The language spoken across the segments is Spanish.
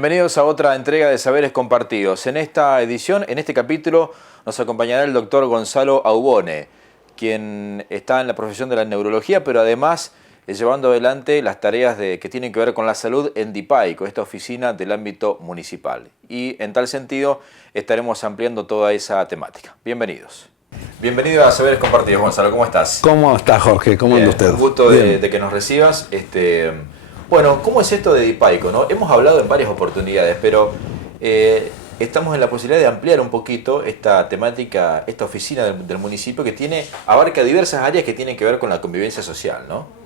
Bienvenidos a otra entrega de Saberes Compartidos. En esta edición, en este capítulo, nos acompañará el doctor Gonzalo Aubone, quien está en la profesión de la neurología, pero además llevando adelante las tareas que tienen que ver con la salud en DIPAICO, esta oficina del ámbito municipal. Y en tal sentido estaremos ampliando toda esa temática. Bienvenidos. Bienvenido a Saberes Compartidos, Gonzalo. ¿Cómo estás? ¿Cómo está, Jorge? ¿Cómo anda usted? Un gusto de que nos recibas. Bueno, ¿cómo es esto de DIPAICO, no? Hemos hablado en varias oportunidades, pero estamos en la posibilidad de ampliar un poquito esta temática, esta oficina del municipio que abarca diversas áreas que tienen que ver con la convivencia social, ¿no?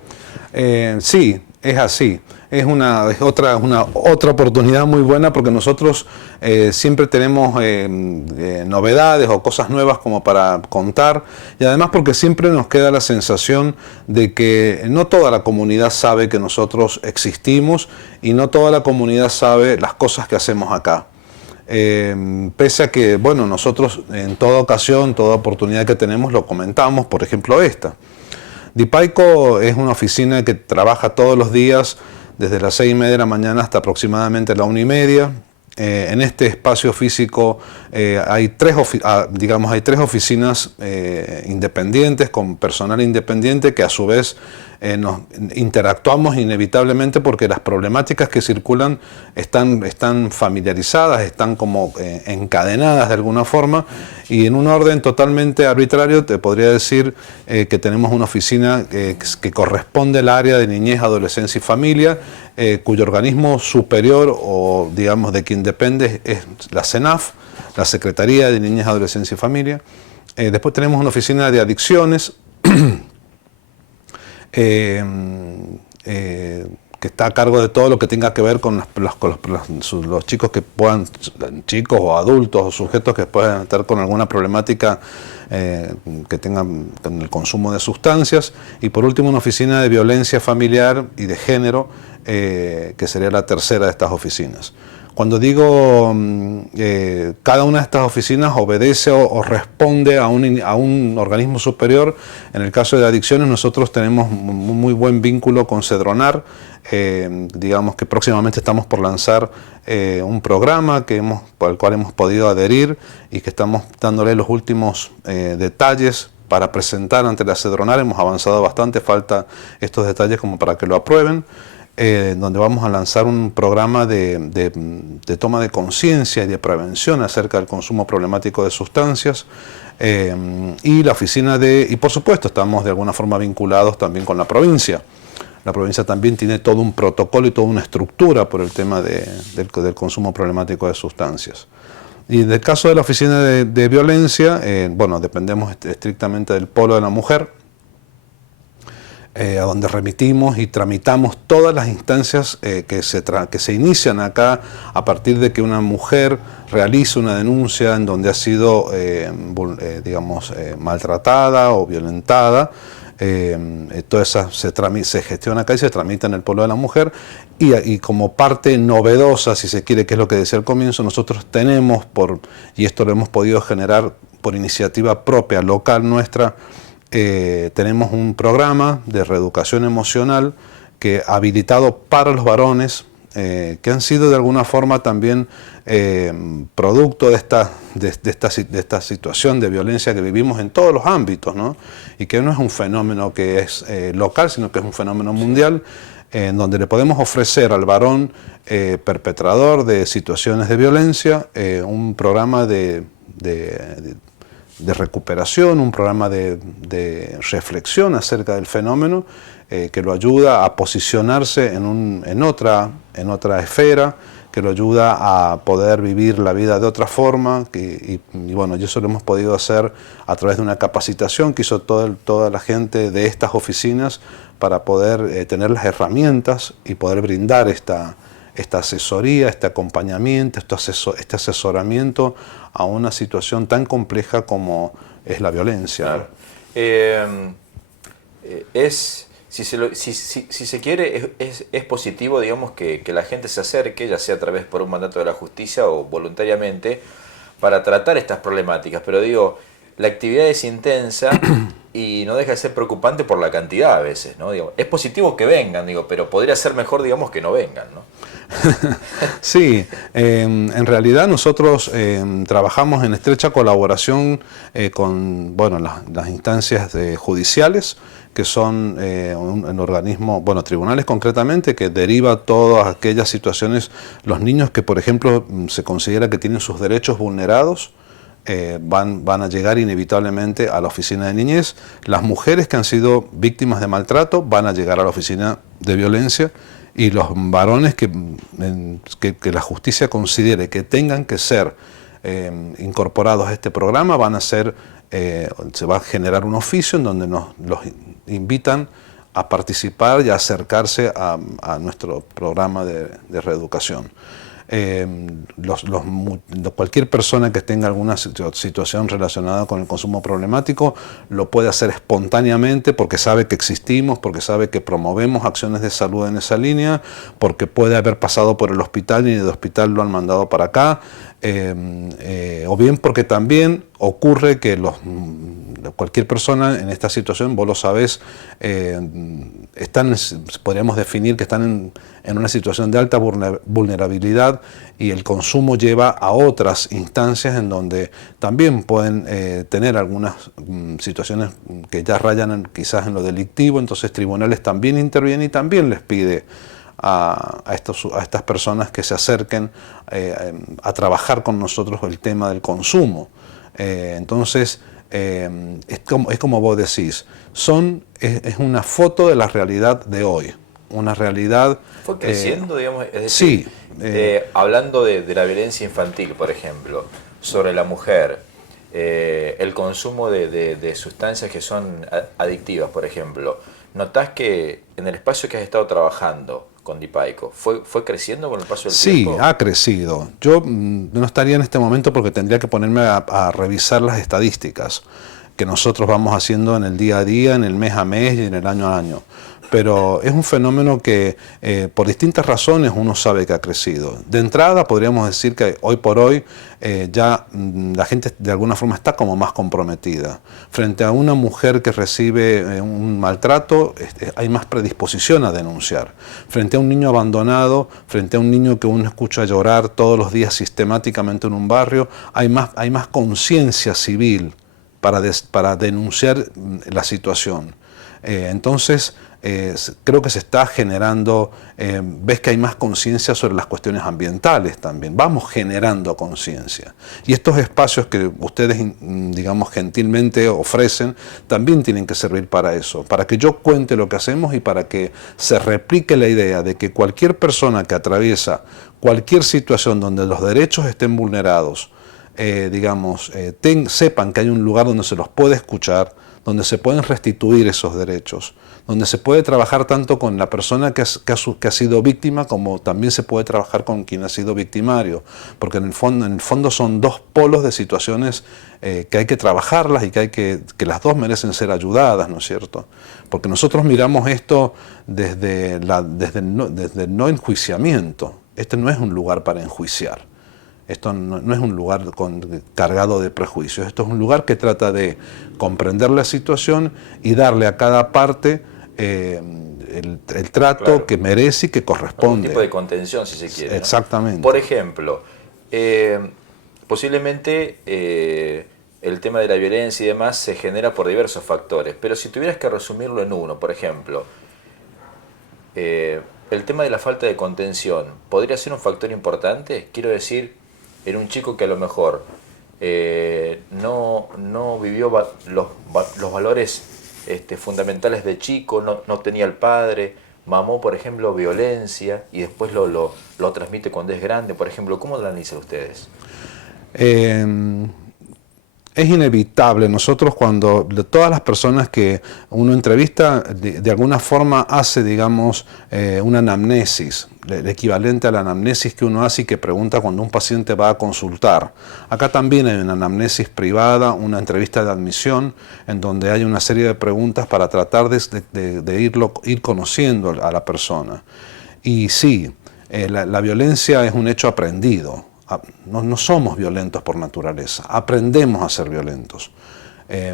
Sí, es así. Es otra oportunidad muy buena porque nosotros siempre tenemos novedades o cosas nuevas como para contar, y además porque siempre nos queda la sensación de que no toda la comunidad sabe que nosotros existimos y no toda la comunidad sabe las cosas que hacemos acá. Pese a que, bueno, nosotros en toda ocasión, toda oportunidad que tenemos lo comentamos, por ejemplo esta. DIPAICO es una oficina que trabaja todos los días desde las 6:30 de la mañana hasta aproximadamente la 1:30. En este espacio físico hay tres oficinas independientes, con personal independiente, que a su vez nos interactuamos inevitablemente porque las problemáticas que circulan están familiarizadas, están como encadenadas de alguna forma, y en un orden totalmente arbitrario te podría decir que tenemos una oficina que corresponde al área de niñez, adolescencia y familia, cuyo organismo superior o digamos de quien depende es la CENAF, la Secretaría de Niñez, Adolescencia y Familia. Después tenemos una oficina de adicciones que está a cargo de todo lo que tenga que ver con los chicos chicos o adultos o sujetos que puedan estar con alguna problemática que tengan con el consumo de sustancias. Y por último, una oficina de violencia familiar y de género, que sería la tercera de estas oficinas. Cuando digo cada una de estas oficinas obedece o responde a un organismo superior, en el caso de adicciones nosotros tenemos un muy buen vínculo con Cedronar. Digamos que próximamente estamos por lanzar un programa por el cual hemos podido adherir y que estamos dándole los últimos detalles para presentar ante la Cedronar. Hemos avanzado bastante, falta estos detalles como para que lo aprueben. Donde vamos a lanzar un programa de toma de conciencia y de prevención acerca del consumo problemático de sustancias, y la oficina y por supuesto estamos de alguna forma vinculados también con la provincia. La provincia también tiene todo un protocolo y toda una estructura por el tema del consumo problemático de sustancias. Y en el caso de la oficina de violencia, bueno, dependemos estrictamente del Polo de la Mujer, a donde remitimos y tramitamos todas las instancias que se inician acá a partir de que una mujer realiza una denuncia en donde ha sido maltratada o violentada. Todo eso se gestiona acá y se tramita en el Polo de la Mujer, y como parte novedosa, si se quiere, que es lo que decía al comienzo, nosotros tenemos, y esto lo hemos podido generar por iniciativa propia, local nuestra, tenemos un programa de reeducación emocional que habilitado para los varones, que han sido de alguna forma también producto de esta situación de violencia que vivimos en todos los ámbitos, ¿no? Y que no es un fenómeno que es local, sino que es un fenómeno mundial, en donde le podemos ofrecer al varón perpetrador de situaciones de violencia un programa de recuperación, un programa de reflexión acerca del fenómeno, que lo ayuda a posicionarse en otra esfera, que lo ayuda a poder vivir la vida de otra forma, y bueno, eso lo hemos podido hacer a través de una capacitación que hizo toda la gente de estas oficinas para poder tener las herramientas y poder brindar esta asesoría, este acompañamiento, este asesoramiento a una situación tan compleja como es la violencia. Claro. Si se quiere, es positivo, digamos, que la gente se acerque, ya sea a través por un mandato de la justicia o voluntariamente, para tratar estas problemáticas. Pero digo, la actividad es intensa y no deja de ser preocupante por la cantidad a veces, ¿no? Digo, es positivo que vengan, digo, pero podría ser mejor, digamos, que no vengan, ¿no? Sí, en realidad nosotros trabajamos en estrecha colaboración con bueno, las instancias judiciales, que son un organismo, bueno, tribunales concretamente, que deriva todas aquellas situaciones, los niños que, por ejemplo, se considera que tienen sus derechos vulnerados, van a llegar inevitablemente a la oficina de niñez. Las mujeres que han sido víctimas de maltrato van a llegar a la oficina de violencia, y los varones que la justicia considere que tengan que ser incorporados a este programa van a ser, se va a generar un oficio en donde los invitan a participar y a acercarse a nuestro programa de reeducación. Cualquier persona que tenga alguna situación relacionada con el consumo problemático lo puede hacer espontáneamente, porque sabe que existimos, porque sabe que promovemos acciones de salud en esa línea, porque puede haber pasado por el hospital y del hospital lo han mandado para acá, o bien porque también ocurre que cualquier persona en esta situación, vos lo sabés, podríamos definir que están en una situación de alta vulnerabilidad, y el consumo lleva a otras instancias en donde también pueden tener algunas situaciones que ya rayan quizás en lo delictivo. Entonces tribunales también intervienen y también les pide a estas personas que se acerquen a trabajar con nosotros el tema del consumo. Entonces es como vos decís, es una foto de la realidad de hoy, una realidad... ¿Fue creciendo, digamos? Es decir, sí, hablando de la violencia infantil, por ejemplo, sobre la mujer, el consumo de sustancias que son adictivas, por ejemplo, ¿notás que en el espacio que has estado trabajando con Dipaico, ¿fue creciendo con el paso del tiempo? Sí, ha crecido. Yo no estaría en este momento porque tendría que ponerme a revisar las estadísticas que nosotros vamos haciendo en el día a día, en el mes a mes y en el año a año. Pero es un fenómeno que por distintas razones uno sabe que ha crecido. De entrada podríamos decir que hoy por hoy ya la gente de alguna forma está como más comprometida. Frente a una mujer que recibe un maltrato, hay más predisposición a denunciar. Frente a un niño abandonado, frente a un niño que uno escucha llorar todos los días sistemáticamente en un barrio, hay más conciencia civil para denunciar la situación. Entonces, creo que se está generando, ves que hay más conciencia sobre las cuestiones ambientales también, vamos generando conciencia. Y estos espacios que ustedes, digamos, gentilmente ofrecen, también tienen que servir para eso, para que yo cuente lo que hacemos y para que se replique la idea de que cualquier persona que atraviesa cualquier situación donde los derechos estén vulnerados, sepan que hay un lugar donde se los puede escuchar, donde se pueden restituir esos derechos, donde se puede trabajar tanto con la persona que ha sido víctima, como también se puede trabajar con quien ha sido victimario, porque en el fondo son dos polos de situaciones que hay que trabajarlas y que las dos merecen ser ayudadas, ¿no es cierto? Porque nosotros miramos esto desde el no enjuiciamiento. Este no es un lugar para enjuiciar. Esto no es un lugar cargado de prejuicios. Esto es un lugar que trata de comprender la situación y darle a cada parte el trato, claro, que merece y que corresponde. Un tipo de contención, si se quiere. Exactamente. ¿No? Por ejemplo, posiblemente el tema de la violencia y demás se genera por diversos factores, pero si tuvieras que resumirlo en uno, por ejemplo, el tema de la falta de contención, ¿podría ser un factor importante? Quiero decir, en un chico que a lo mejor no vivió los valores fundamentales de chico, no tenía el padre, mamó, por ejemplo, violencia y después lo transmite cuando es grande, por ejemplo, ¿cómo lo analizan ustedes? Es inevitable. Nosotros todas las personas que uno entrevista, de alguna forma hace, digamos, una anamnesis, el equivalente a la anamnesis que uno hace y que pregunta cuando un paciente va a consultar. Acá también hay una anamnesis privada, una entrevista de admisión, en donde hay una serie de preguntas para tratar de ir conociendo a la persona. Y sí, la violencia es un hecho aprendido. No somos violentos por naturaleza, aprendemos a ser violentos.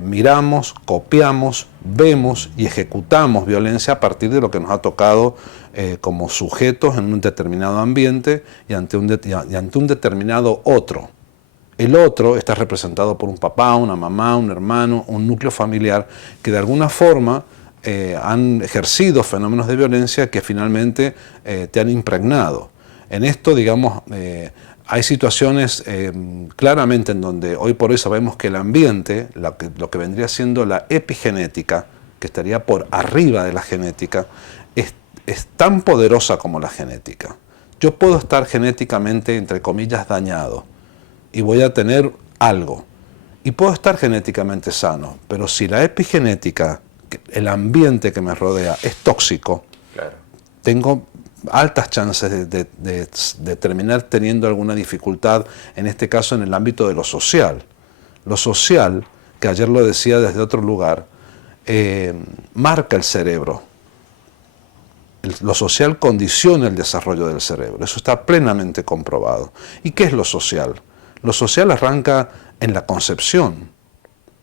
miramos, copiamos, vemos y ejecutamos violencia a partir de lo que nos ha tocado como sujetos en un determinado ambiente y ante un determinado otro. El otro está representado por un papá, una mamá, un hermano, un núcleo familiar que de alguna forma han ejercido fenómenos de violencia que finalmente te han impregnado. En esto, digamos, hay situaciones claramente en donde hoy por hoy sabemos que el ambiente, lo que vendría siendo la epigenética, que estaría por arriba de la genética, es tan poderosa como la genética. Yo puedo estar genéticamente, entre comillas, dañado y voy a tener algo. Y puedo estar genéticamente sano, pero si la epigenética, el ambiente que me rodea, es tóxico, claro, tengo altas chances de terminar teniendo alguna dificultad, en este caso en el ámbito de lo social. Lo social, que ayer lo decía desde otro lugar, marca el cerebro. Lo social condiciona el desarrollo del cerebro, eso está plenamente comprobado. ¿Y qué es lo social? Lo social arranca en la concepción,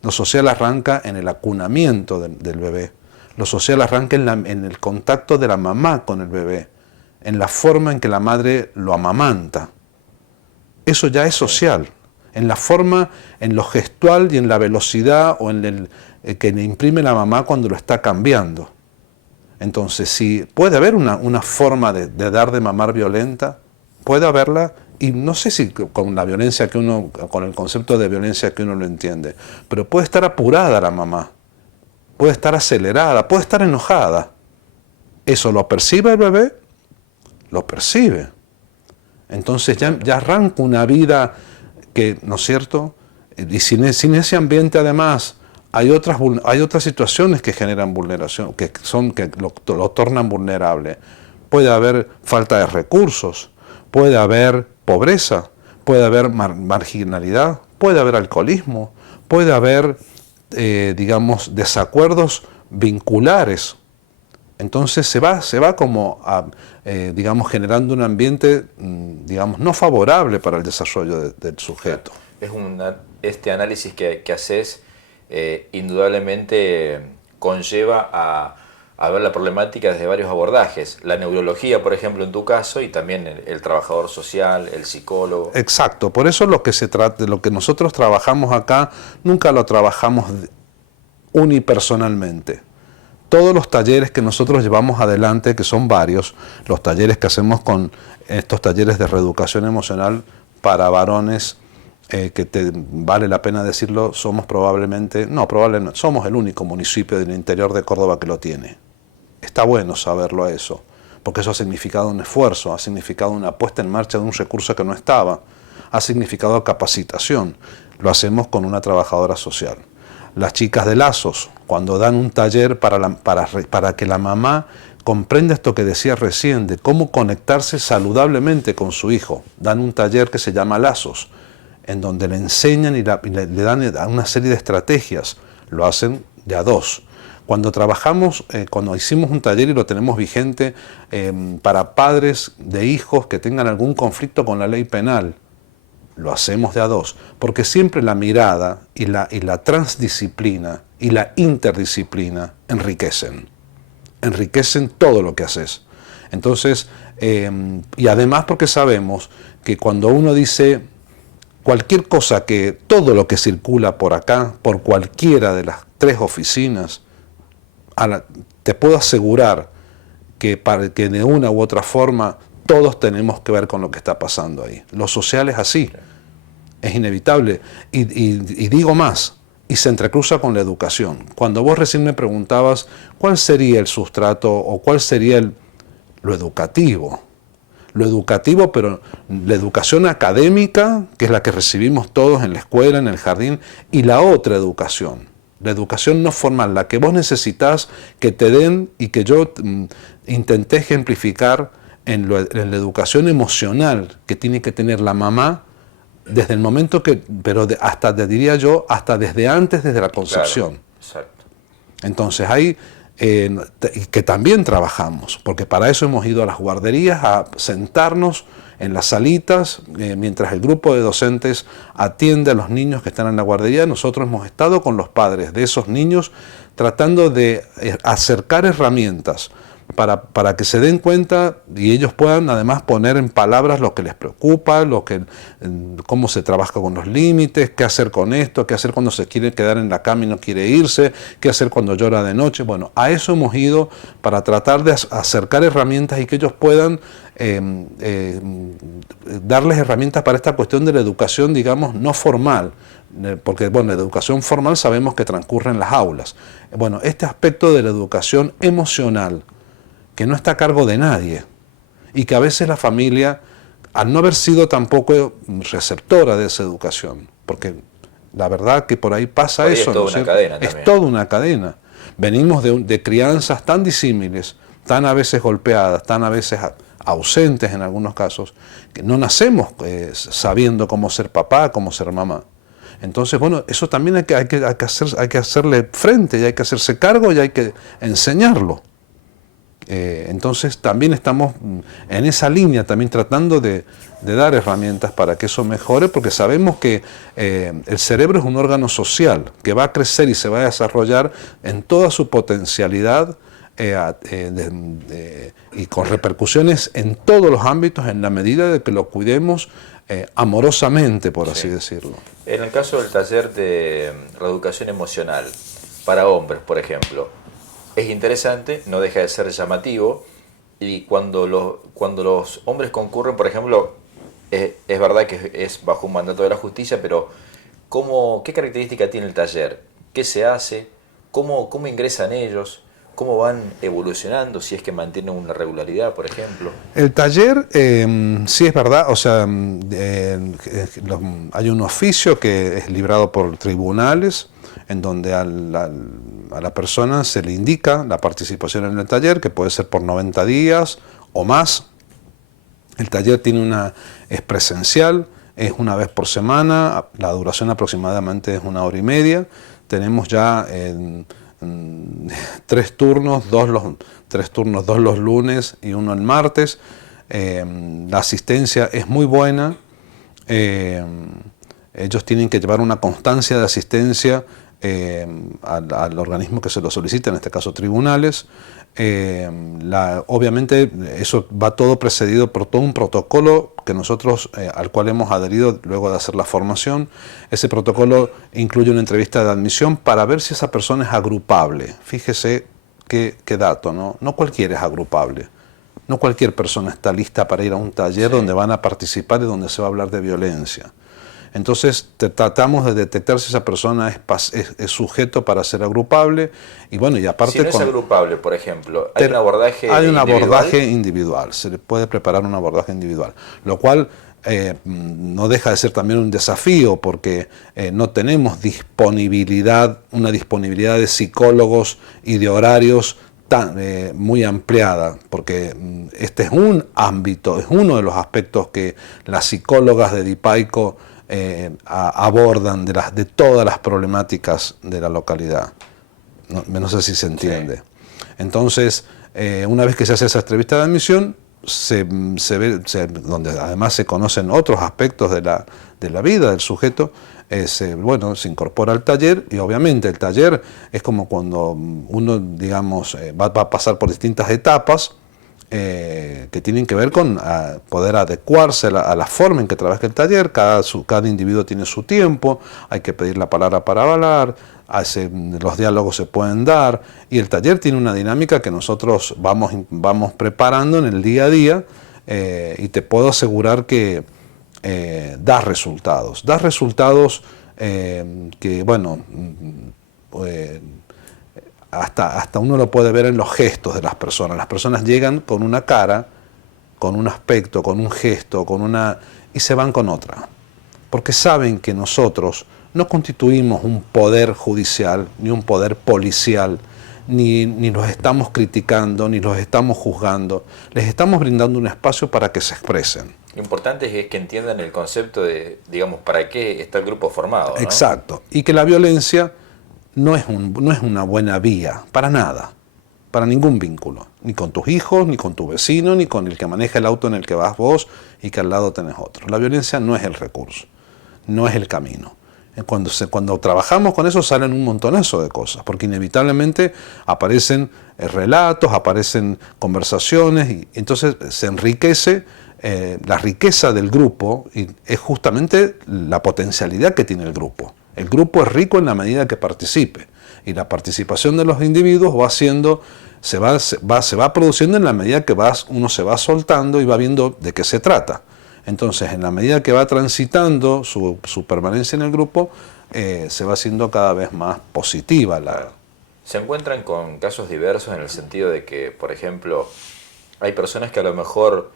lo social arranca en el acunamiento del bebé, lo social arranca en el contacto de la mamá con el bebé, en la forma en que la madre lo amamanta. Eso ya es social, en la forma, en lo gestual y en la velocidad o en el que le imprime la mamá cuando lo está cambiando. Entonces, si puede haber una forma de dar de mamar violenta, puede haberla, y no sé si con la violencia que uno, con el concepto de violencia que uno lo entiende, pero puede estar apurada la mamá, puede estar acelerada, puede estar enojada. ¿Eso lo percibe el bebé? Lo percibe. Entonces ya arranca una vida que, ¿no es cierto? Y sin ese ambiente además hay otras situaciones que generan vulneración, que lo tornan vulnerable. Puede haber falta de recursos, puede haber pobreza, puede haber marginalidad, puede haber alcoholismo, puede haber, digamos, desacuerdos vinculares. Entonces se va como, digamos, generando un ambiente, digamos, no favorable para el desarrollo del sujeto. Este análisis que haces indudablemente conlleva a ver la problemática desde varios abordajes. La neurología, por ejemplo, en tu caso, y también el trabajador social, el psicólogo. Exacto, por eso lo que nosotros trabajamos acá, nunca lo trabajamos unipersonalmente. Todos los talleres que nosotros llevamos adelante, que son varios, los talleres que hacemos con estos talleres de reeducación emocional para varones, que vale la pena decirlo, somos somos el único municipio del interior de Córdoba que lo tiene. Está bueno saberlo eso, porque eso ha significado un esfuerzo, ha significado una puesta en marcha de un recurso que no estaba, ha significado capacitación. Lo hacemos con una trabajadora social. Las chicas de Lazos, cuando dan un taller para que la mamá comprenda esto que decía recién, de cómo conectarse saludablemente con su hijo, dan un taller que se llama Lazos, en donde le enseñan y le dan una serie de estrategias. Lo hacen de a dos. Cuando trabajamos, cuando hicimos un taller y lo tenemos vigente para padres de hijos que tengan algún conflicto con la ley penal, lo hacemos de a dos, porque siempre la mirada y la transdisciplina y la interdisciplina enriquecen todo lo que haces. Entonces, y además porque sabemos que cuando uno dice cualquier cosa, que todo lo que circula por acá, por cualquiera de las 3 oficinas, te puedo asegurar que de una u otra forma todos tenemos que ver con lo que está pasando ahí. Lo social es así, es inevitable. Y digo más, y se entrecruza con la educación. Cuando vos recién me preguntabas cuál sería el sustrato o cuál sería lo educativo. Lo educativo, pero la educación académica, que es la que recibimos todos en la escuela, en el jardín, y la otra educación. La educación no formal, la que vos necesitas que te den y que yo intenté ejemplificar en la educación emocional que tiene que tener la mamá desde el momento diría yo, hasta desde antes, desde la concepción. Claro, exacto. Entonces hay, que también trabajamos, porque para eso hemos ido a las guarderías a sentarnos en las salitas, mientras el grupo de docentes atiende a los niños que están en la guardería, nosotros hemos estado con los padres de esos niños tratando de acercar herramientas para que se den cuenta y ellos puedan además poner en palabras lo que les preocupa, cómo se trabaja con los límites, qué hacer con esto, qué hacer cuando se quiere quedar en la cama y no quiere irse, qué hacer cuando llora de noche. Bueno, a eso hemos ido para tratar de acercar herramientas y que ellos puedan darles herramientas para esta cuestión de la educación, digamos, no formal. Porque, bueno, la educación formal sabemos que transcurre en las aulas. Bueno, este aspecto de la educación emocional, que no está a cargo de nadie y que a veces la familia, al no haber sido tampoco receptora de esa educación, porque la verdad que por ahí pasa por ahí eso, es toda ¿no? una cadena Es también. toda una cadena. Venimos de crianzas tan disímiles, tan a veces golpeadas, tan a veces ausentes en algunos casos, que no nacemos sabiendo cómo ser papá, cómo ser mamá. Entonces, bueno, eso también hay que hacerle frente y hay que hacerse cargo y hay que enseñarlo. Entonces también estamos en esa línea, también tratando de dar herramientas para que eso mejore, porque sabemos que el cerebro es un órgano social que va a crecer y se va a desarrollar en toda su potencialidad y con repercusiones en todos los ámbitos en la medida de que lo cuidemos amorosamente, por así decirlo. En el caso del taller de reeducación emocional para hombres, por ejemplo, es interesante, no deja de ser llamativo, y cuando los hombres concurren, por ejemplo, es verdad que es bajo un mandato de la justicia, pero ¿qué característica tiene el taller? ¿Qué se hace? ¿Cómo ingresan ellos? ¿Cómo van evolucionando? Si es que mantienen una regularidad, por ejemplo. El taller, sí es verdad, o sea, hay un oficio que es librado por tribunales, en donde a la persona se le indica la participación en el taller, que puede ser por 90 días o más. El taller es presencial, es una vez por semana, la duración aproximadamente es 1 hora y media. Tenemos ya 3 turnos, 2 los lunes y 1 el martes. La asistencia es muy buena. Ellos tienen que llevar una constancia de asistencia al organismo que se lo solicita, en este caso tribunales. Obviamente eso va todo precedido por todo un protocolo que nosotros al cual hemos adherido luego de hacer la formación. Ese protocolo incluye una entrevista de admisión para ver si esa persona es agrupable. Fíjese qué dato, ¿no? No cualquiera es agrupable. No cualquier persona está lista para ir a un taller donde van a participar y donde se va a hablar de violencia. Entonces tratamos de detectar si esa persona es sujeto para ser agrupable y bueno, y aparte si no es agrupable, por ejemplo, hay un abordaje individual. Hay un abordaje individual, se le puede preparar un abordaje individual, lo cual no deja de ser también un desafío porque no tenemos una disponibilidad de psicólogos y de horarios muy ampliada, porque este es un ámbito, es uno de los aspectos que las psicólogas de Dipaico abordan de todas las problemáticas de la localidad. No sé si se entiende. Sí. Entonces, una vez que se hace esa entrevista de admisión, donde además se conocen otros aspectos de la vida del sujeto, se incorpora al taller y obviamente el taller es como cuando uno, digamos, va a pasar por distintas etapas que tienen que ver con poder adecuarse a la forma en que trabaja el taller. Cada individuo tiene su tiempo, hay que pedir la palabra para avalar, los diálogos se pueden dar y el taller tiene una dinámica que nosotros vamos preparando en el día a día y te puedo asegurar que da resultados. Da resultados que, bueno, hasta uno lo puede ver en los gestos de las personas. Las personas llegan con una cara, con un aspecto, con un gesto, y se van con otra. Porque saben que nosotros no constituimos un poder judicial, ni un poder policial, ni los estamos criticando, ni los estamos juzgando. Les estamos brindando un espacio para que se expresen. Lo importante es que entiendan el concepto de, digamos, para qué está el grupo formado, ¿no? Exacto. Y que la violencia no es una buena vía, para nada. para ningún vínculo, ni con tus hijos, ni con tu vecino, ni con el que maneja el auto en el que vas vos y que al lado tenés otro. La violencia no es el recurso, no es el camino. Cuando trabajamos con eso salen un montonazo de cosas, porque inevitablemente aparecen relatos, aparecen conversaciones, y entonces se enriquece la riqueza del grupo, y es justamente la potencialidad que tiene el grupo. El grupo es rico en la medida que participe, y la participación de los individuos se va produciendo en la medida que uno se va soltando y va viendo de qué se trata. Entonces, en la medida que va transitando su permanencia en el grupo, se va haciendo cada vez más positiva la... Se encuentran con casos diversos en el sentido de que, por ejemplo, hay personas que a lo mejor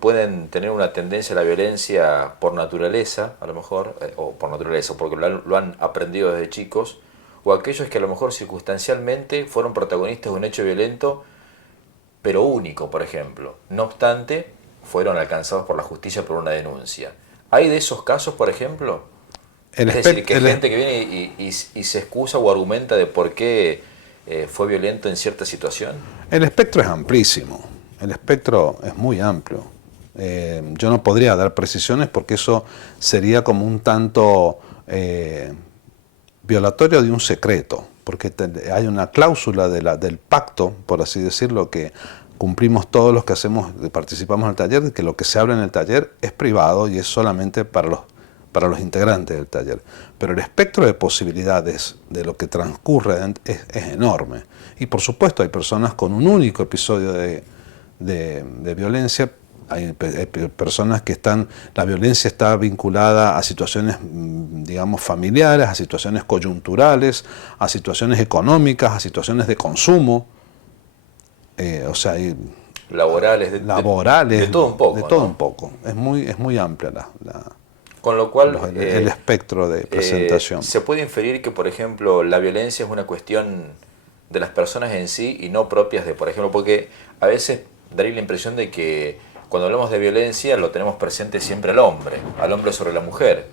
pueden tener una tendencia a la violencia por naturaleza, a lo mejor, o por naturaleza, porque lo han aprendido desde chicos, o aquellos que a lo mejor circunstancialmente fueron protagonistas de un hecho violento, pero único, por ejemplo. No obstante, fueron alcanzados por la justicia por una denuncia. ¿Hay de esos casos, por ejemplo? Es decir, que hay gente que viene y se excusa o argumenta de por qué fue violento en cierta situación. El espectro es amplísimo, el espectro es muy amplio. Yo no podría dar precisiones porque eso sería como un tanto violatorio de un secreto, porque hay una cláusula del pacto, por así decirlo, que cumplimos todos los que participamos en el taller, que lo que se habla en el taller es privado y es solamente para los integrantes del taller. Pero el espectro de posibilidades de lo que transcurre es enorme. Y por supuesto hay personas con un único episodio de violencia, hay personas que la violencia está vinculada a situaciones, digamos, familiares, a situaciones coyunturales, a situaciones económicas, a situaciones de consumo. Laborales, de todo un poco. De todo, ¿no? Un poco. Es muy amplia con lo cual el espectro de presentación. Se puede inferir que, por ejemplo, la violencia es una cuestión de las personas en sí y no propias de, por ejemplo, porque a veces daría la impresión de que cuando hablamos de violencia lo tenemos presente siempre al hombre sobre la mujer,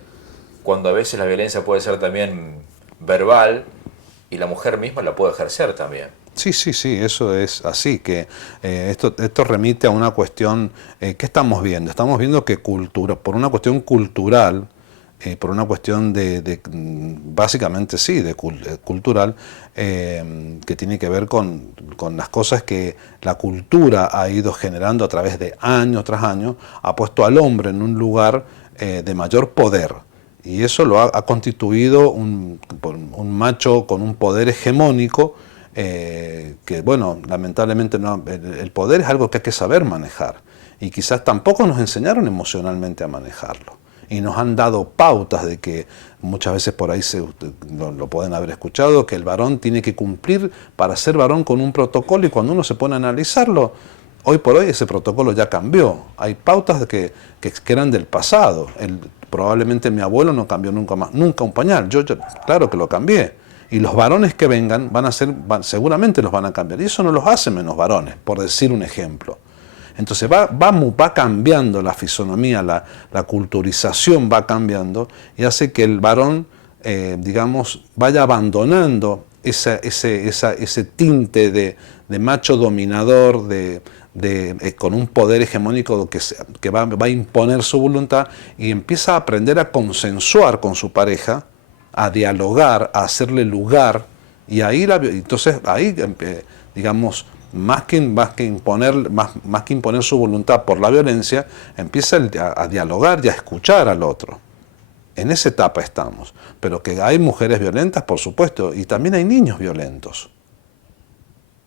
cuando a veces la violencia puede ser también verbal y la mujer misma la puede ejercer también. Sí, eso es así, que esto remite a una cuestión, ¿qué estamos viendo? Estamos viendo que por una cuestión cultural, por una cuestión básicamente cultural, que tiene que ver con las cosas que la cultura ha ido generando a través de año tras año, ha puesto al hombre en un lugar de mayor poder. Y eso lo ha constituido un macho con un poder hegemónico, que bueno, lamentablemente no, el poder es algo que hay que saber manejar y quizás tampoco nos enseñaron emocionalmente a manejarlo y nos han dado pautas de que muchas veces por ahí lo pueden haber escuchado, que el varón tiene que cumplir para ser varón con un protocolo, y cuando uno se pone a analizarlo, hoy por hoy ese protocolo ya cambió, hay pautas que eran del pasado. Probablemente mi abuelo no cambió nunca un pañal, yo claro que lo cambié. Y los varones que vengan seguramente los van a cambiar. Y eso no los hace menos varones, por decir un ejemplo. Entonces va cambiando la fisonomía, la culturización va cambiando y hace que el varón, digamos, vaya abandonando ese tinte de macho dominador, con un poder hegemónico que va a imponer su voluntad, y empieza a aprender a consensuar con su pareja, a dialogar, a hacerle lugar, y ahí digamos, más que imponer su voluntad por la violencia, empieza a dialogar y a escuchar al otro. En esa etapa estamos. Pero que hay mujeres violentas, por supuesto, y también hay niños violentos.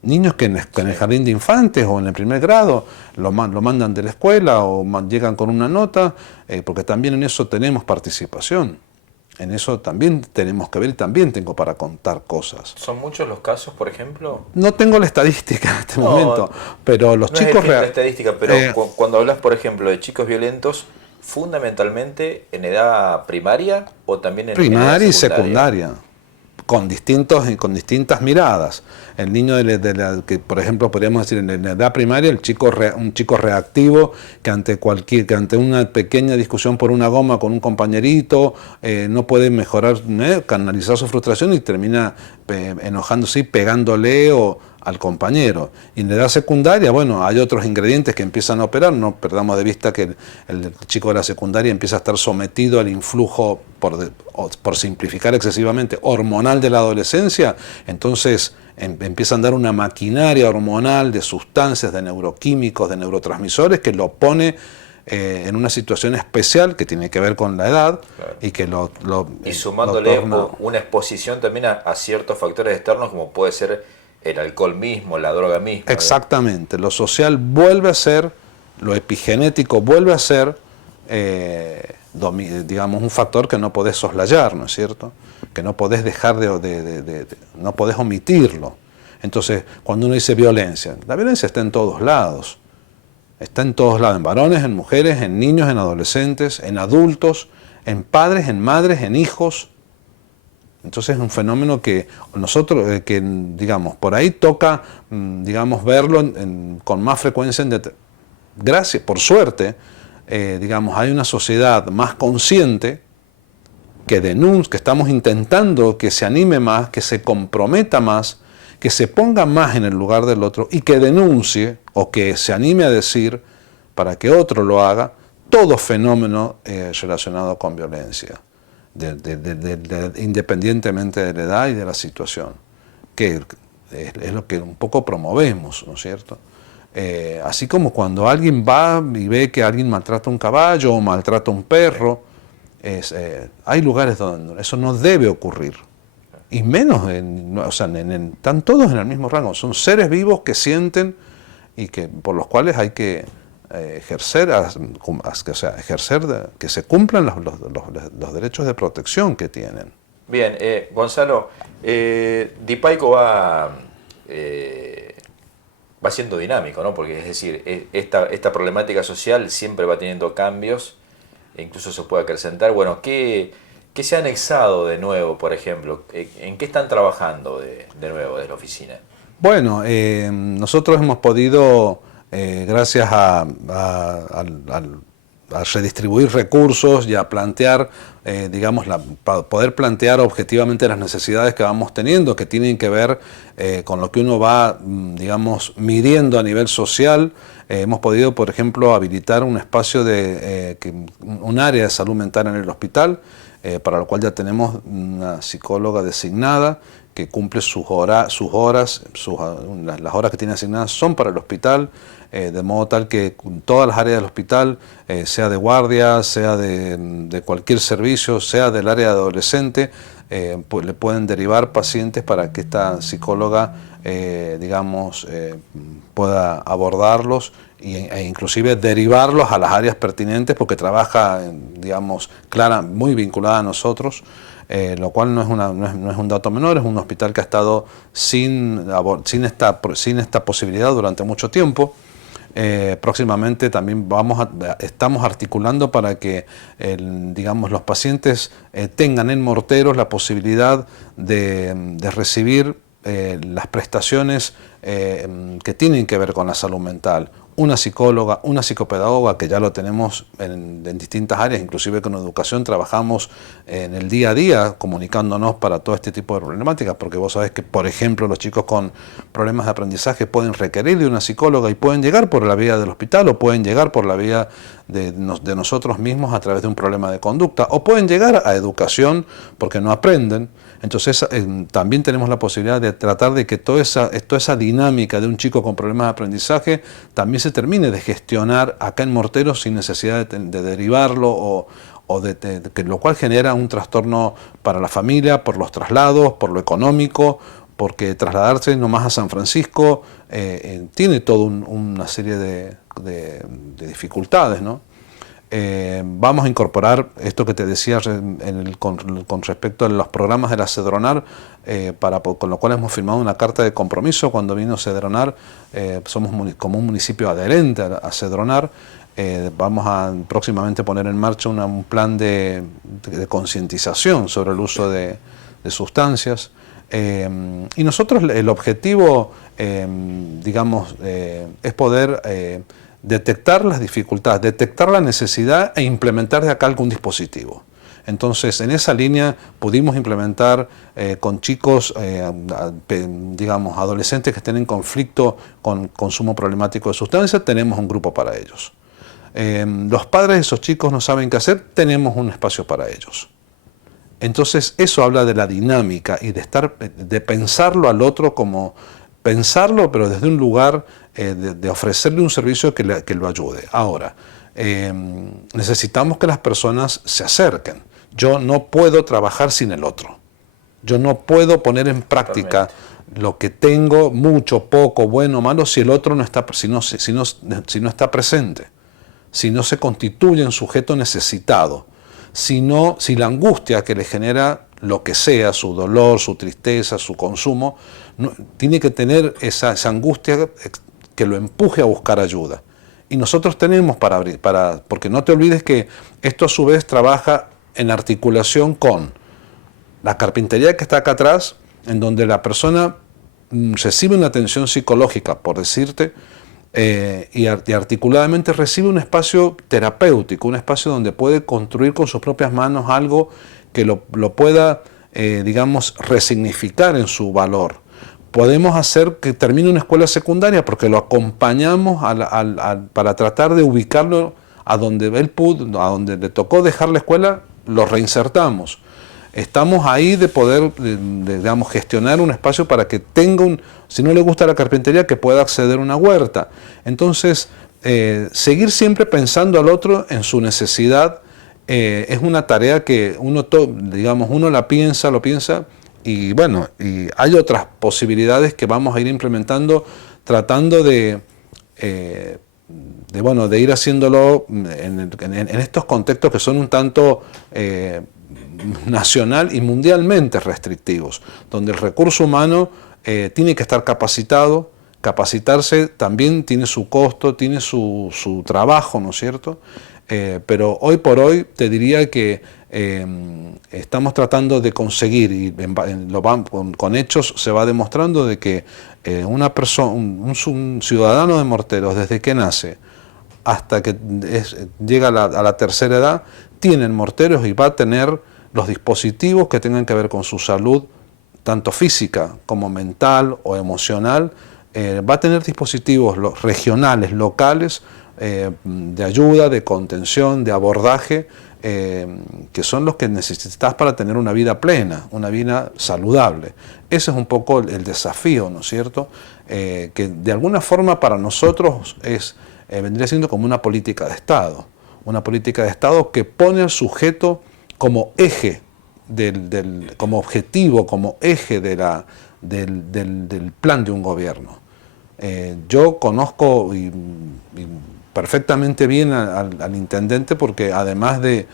Niños que en el jardín de infantes o en el primer grado lo mandan de la escuela o llegan con una nota, porque también en eso tenemos participación. En eso también tenemos que ver y también tengo para contar cosas. ¿Son muchos los casos, por ejemplo? No tengo la estadística en este momento, pero los chicos... No es la estadística, pero cuando hablas, por ejemplo, de chicos violentos, ¿fundamentalmente en edad primaria o también en primaria edad y secundaria? Con distintas miradas. El niño que, por ejemplo, podríamos decir en la edad primaria, un chico reactivo que ante una pequeña discusión por una goma con un compañerito no puede mejorar, canalizar su frustración y termina enojándose y pegándole al compañero. Y en la edad secundaria, bueno, hay otros ingredientes que empiezan a operar, no perdamos de vista que el chico de la secundaria empieza a estar sometido al influjo, por simplificar excesivamente, hormonal de la adolescencia, entonces empieza a andar una maquinaria hormonal de sustancias, de neuroquímicos, de neurotransmisores que lo pone en una situación especial que tiene que ver con la edad, claro, y que y sumándole una exposición también a ciertos factores externos como puede ser el alcohol mismo, la droga misma. Exactamente, lo social vuelve a ser, lo epigenético vuelve a ser, digamos, un factor que no podés soslayar, ¿no es cierto? Que no podés dejar no podés omitirlo. Entonces, cuando uno dice violencia, la violencia está en todos lados. Está en todos lados, en varones, en mujeres, en niños, en adolescentes, en adultos, en padres, en madres, en hijos. Entonces es un fenómeno que nosotros, que digamos, por ahí toca, digamos, verlo con más frecuencia. Gracias, por suerte, digamos, hay una sociedad más consciente que denuncia, que estamos intentando que se anime más, que se comprometa más, que se ponga más en el lugar del otro y que denuncie o que se anime a decir, para que otro lo haga, todo fenómeno relacionado con violencia, independientemente de la edad y de la situación, que es lo que un poco promovemos, ¿no es cierto? Así como cuando alguien va y ve que alguien maltrata un caballo o maltrata un perro, hay lugares donde eso no debe ocurrir. Y menos, o sea, están todos en el mismo rango. Son seres vivos que sienten y por los cuales hay que ejercer, que se cumplan los derechos de protección que tienen. Bien, Gonzalo, Dipaico va siendo dinámico, ¿no? Porque es decir, esta problemática social siempre va teniendo cambios e incluso se puede acrecentar. Bueno, ¿qué se ha anexado de nuevo, por ejemplo? ¿En qué están trabajando de nuevo desde la oficina? Bueno, nosotros hemos podido, gracias a redistribuir recursos y a plantear, digamos, poder plantear objetivamente las necesidades que vamos teniendo, que tienen que ver con lo que uno va, digamos, midiendo a nivel social. Hemos podido, por ejemplo, habilitar un espacio un área de salud mental en el hospital, para lo cual ya tenemos una psicóloga designada que cumple las horas que tiene asignadas son para el hospital, de modo tal que todas las áreas del hospital, sea de guardia, sea de cualquier servicio, sea del área de adolescente, pues le pueden derivar pacientes para que esta psicóloga, digamos, pueda abordarlos e inclusive derivarlos a las áreas pertinentes, porque trabaja, digamos, muy vinculada a nosotros, lo cual no es un dato menor. Es un hospital que ha estado sin esta posibilidad durante mucho tiempo. Próximamente también estamos articulando para que digamos, los pacientes tengan en Morteros la posibilidad de recibir las prestaciones que tienen que ver con la salud mental. Una psicóloga, una psicopedagoga, que ya lo tenemos en distintas áreas, inclusive con educación trabajamos en el día a día comunicándonos para todo este tipo de problemáticas, porque vos sabés que, por ejemplo, los chicos con problemas de aprendizaje pueden requerir de una psicóloga y pueden llegar por la vía del hospital o pueden llegar por la vía de nosotros mismos a través de un problema de conducta, o pueden llegar a educación porque no aprenden. Entonces también tenemos la posibilidad de tratar de que toda esa dinámica de un chico con problemas de aprendizaje también se termine de gestionar acá en Morteros sin necesidad de derivarlo que lo cual genera un trastorno para la familia, por los traslados, por lo económico, porque trasladarse nomás a San Francisco tiene toda una serie de dificultades, ¿no? Vamos a incorporar esto que te decía con respecto a los programas de la Cedronar, con lo cual hemos firmado una carta de compromiso cuando vino Cedronar. Somos como un municipio adherente a Cedronar. Vamos a próximamente poner en marcha un plan de concientización sobre el uso de sustancias. Y nosotros el objetivo, digamos, es poder detectar las dificultades, detectar la necesidad e implementar de acá algún dispositivo. Entonces, en esa línea pudimos implementar con chicos, digamos, adolescentes que estén en conflicto con consumo problemático de sustancias, tenemos un grupo para ellos. Los padres de esos chicos no saben qué hacer, tenemos un espacio para ellos. Entonces, eso habla de la dinámica y de pensarlo al otro como pensarlo, pero desde un lugar de ofrecerle un servicio que lo ayude. Ahora, necesitamos que las personas se acerquen. Yo no puedo trabajar sin el otro. Yo no puedo poner en práctica lo que tengo, mucho, poco, bueno, malo, si el otro no está, si no está presente, si no se constituye en sujeto necesitado, si la angustia que le genera lo que sea, su dolor, su tristeza, su consumo, tiene que tener esa angustia que lo empuje a buscar ayuda. Y nosotros tenemos porque no te olvides que esto a su vez trabaja en articulación con la carpintería que está acá atrás, en donde la persona recibe una atención psicológica, por decirte, y articuladamente recibe un espacio terapéutico, un espacio donde puede construir con sus propias manos algo que lo pueda, digamos, resignificar en su valor. Podemos hacer que termine una escuela secundaria porque lo acompañamos para tratar de ubicarlo a donde él pudo, a donde le tocó dejar la escuela, lo reinsertamos. Estamos ahí de poder, digamos, gestionar un espacio para que tenga si no le gusta la carpintería, que pueda acceder a una huerta. Entonces, seguir siempre pensando al otro en su necesidad es una tarea que uno la piensa, y bueno, y hay otras posibilidades que vamos a ir implementando, tratando de ir haciéndolo en estos contextos que son un tanto nacional y mundialmente restrictivos, donde el recurso humano tiene que estar capacitado. Capacitarse también tiene su costo, tiene su trabajo, ¿no es cierto? Pero hoy por hoy te diría que estamos tratando de conseguir, y con hechos se va demostrando de que una persona, un ciudadano de Morteros, desde que nace hasta que llega a la tercera edad, tiene Morteros y va a tener los dispositivos que tengan que ver con su salud, tanto física como mental o emocional. Va a tener dispositivos regionales, locales, de ayuda, de contención, de abordaje, que son los que necesitas para tener una vida plena, una vida saludable. Ese es un poco el desafío, ¿no es cierto? Que de alguna forma para nosotros vendría siendo como una política de Estado que pone al sujeto como eje, como objetivo, como eje del plan de un gobierno. Yo conozco perfectamente bien al intendente porque además de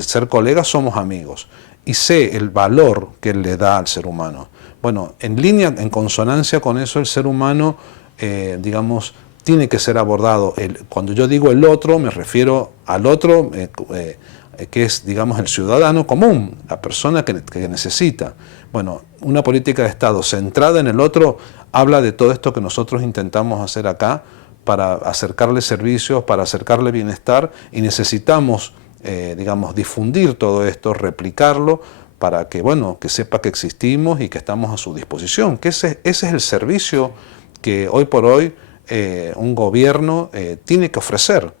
ser colegas somos amigos y sé el valor que él le da al ser humano. Bueno, en consonancia con eso, el ser humano, digamos, tiene que ser abordado. Cuando yo digo el otro, me refiero al otro que es, digamos, el ciudadano común, la persona que necesita. Bueno, una política de Estado centrada en el otro habla de todo esto que nosotros intentamos hacer acá para acercarle servicios, para acercarle bienestar, y necesitamos, digamos, difundir todo esto, replicarlo, para que, bueno, que sepa que existimos y que estamos a su disposición, que ese es el servicio que hoy por hoy un gobierno tiene que ofrecer,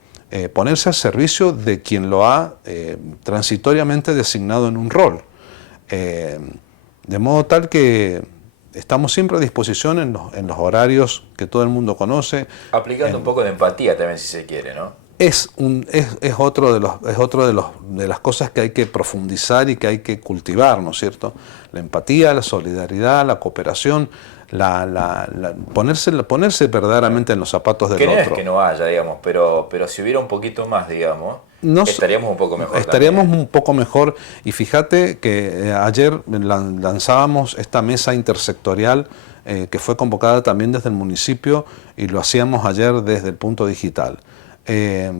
ponerse al servicio de quien lo ha transitoriamente designado en un rol. De modo tal que estamos siempre a disposición en los horarios que todo el mundo conoce. Aplicando un poco de empatía también, si se quiere, ¿no? Es otro de las cosas que hay que profundizar y que hay que cultivar, ¿no es cierto? La empatía, la solidaridad, la cooperación, ponerse verdaderamente en los zapatos del otro. No es que no haya, digamos, pero si hubiera un poquito más, digamos, estaríamos un poco mejor. Estaríamos también. un poco mejor, y fíjate que ayer lanzábamos esta mesa intersectorial que fue convocada también desde el municipio, y lo hacíamos ayer desde el punto digital.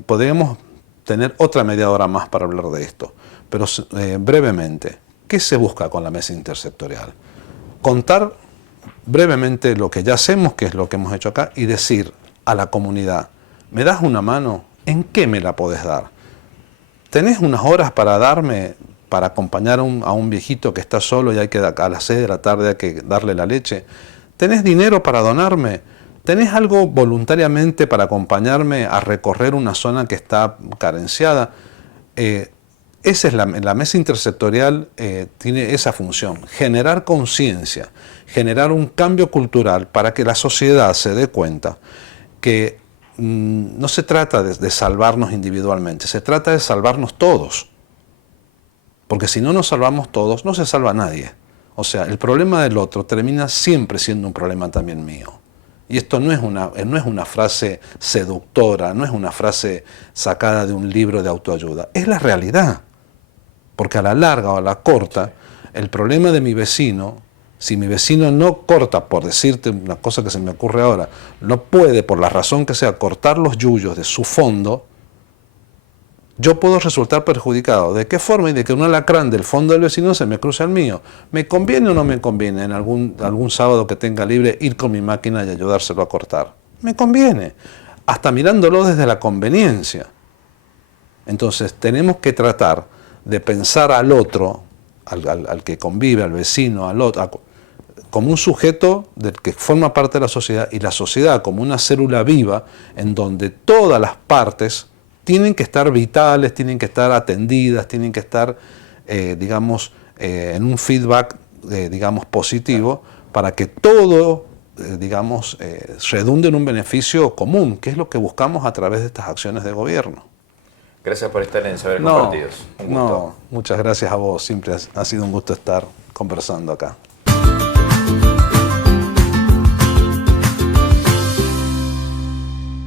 Podríamos tener otra media hora más para hablar de esto, pero brevemente, ¿qué se busca con la mesa intersectorial? Contar brevemente lo que ya hacemos, que es lo que hemos hecho acá, y decir a la comunidad: ¿me das una mano? ¿En qué me la podés dar? ¿tenés unas horas para darme, para acompañar a un viejito que está solo y hay que a las 6 de la tarde hay que darle la leche? ¿Tenés dinero para donarme? ¿Tenés algo voluntariamente para acompañarme a recorrer una zona que está carenciada? Esa es la mesa intersectorial, tiene esa función, generar conciencia, generar un cambio cultural para que la sociedad se dé cuenta que no se trata de salvarnos individualmente, se trata de salvarnos todos. Porque si no nos salvamos todos, no se salva nadie. O sea, el problema del otro termina siempre siendo un problema también mío. Y esto no es una frase seductora, no es una frase sacada de un libro de autoayuda, es la realidad. Porque a la larga o a la corta, el problema de mi vecino, si mi vecino no corta, por decirte una cosa que se me ocurre ahora, no puede, por la razón que sea, cortar los yuyos de su fondo, yo puedo resultar perjudicado. ¿De qué forma? Y de que un alacrán del fondo del vecino se me cruce al mío. ¿Me conviene o no me conviene en algún sábado que tenga libre ir con mi máquina y ayudárselo a cortar? Me conviene. Hasta mirándolo desde la conveniencia. Entonces tenemos que tratar de pensar al otro, al que convive, al vecino, al otro, como un sujeto del que forma parte de la sociedad, y la sociedad como una célula viva en donde todas las partes tienen que estar vitales, tienen que estar atendidas, tienen que estar, en un feedback, positivo, para que todo, redunde en un beneficio común, que es lo que buscamos a través de estas acciones de gobierno. Gracias por estar en Saberes Compartidos. Un gusto. Muchas gracias a vos. Siempre ha sido un gusto estar conversando acá.